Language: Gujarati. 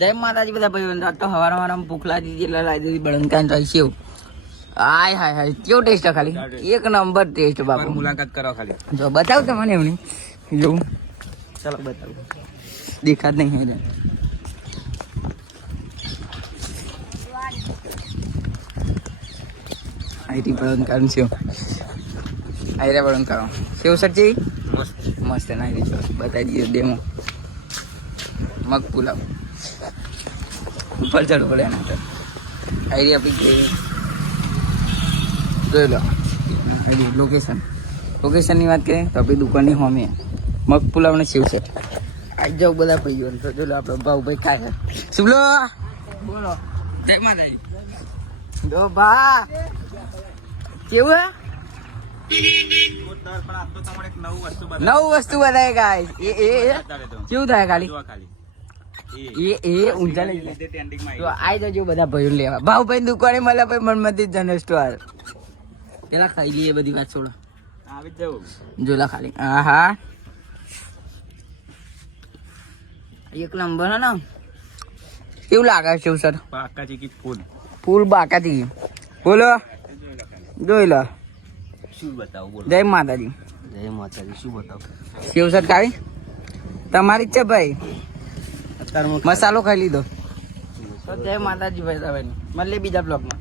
જય માતાજી બધા ભાઈઓ. તો હવારમાં ભૂખ લાગી એટલે લાવી દીધી બળંકાન ચાલ સેવ. હાય હાય હાય કેવો ટેસ્ટ ખાલી એક નંબર ટેસ્ટ બાપુ. મુલાકાત કરો ખાલી. જો બતાવ તમને એમની જોઉં. ચાલો બતાવું. દેખાત નહીં હે આઈટી બળંકાન સેવ. આયરા બળંકાન સેવ સરજી મસ્ત નાઈ બતાવી દીધો ડેમો. મગ પુલાવ ઉપર ચડો પડે એના તો આઈડિયા આપી જોઈ લો. લોકેશનની વાત કરીએ તો આપણી દુકાનની હોમે મગ પુલાવ ને સેવ છે. આવી જાવ બધા ભાઈઓ તો જો આપણે ભાઈ ખાય શુભલો બોલો. જય માતાજી. જો ભા કેવું નવું વસ્તુ બતાવે ગાય એ કેવું થાય ખાલી એ ઊંચા લઈ તો આવી જજો બધા ભાઈઓ લેવા. ભાઈ દુકાને મળે ભાઈ મનમતી જનરલ સ્ટોર. પેલા ખાઈ લઈએ બધી વાત છોડો. આવી જવું જોલા ખાલી. હા હા એક નંબર હે ને. કેવું લાગે છે સર? બાકાજી કી ફૂલ ફૂલ બાકાજી બોલો. જોઈ લો. શું બતાવું બોલો. જય માતાજી. જય માતાજી. શું બતાવું? સેવ સર ખાવી તમારી જ છે ભાઈ. મસાલો ખાઈ લીધો. તો જય માતાજી ભાઈ. મળીએ બીજા બ્લોગમાં.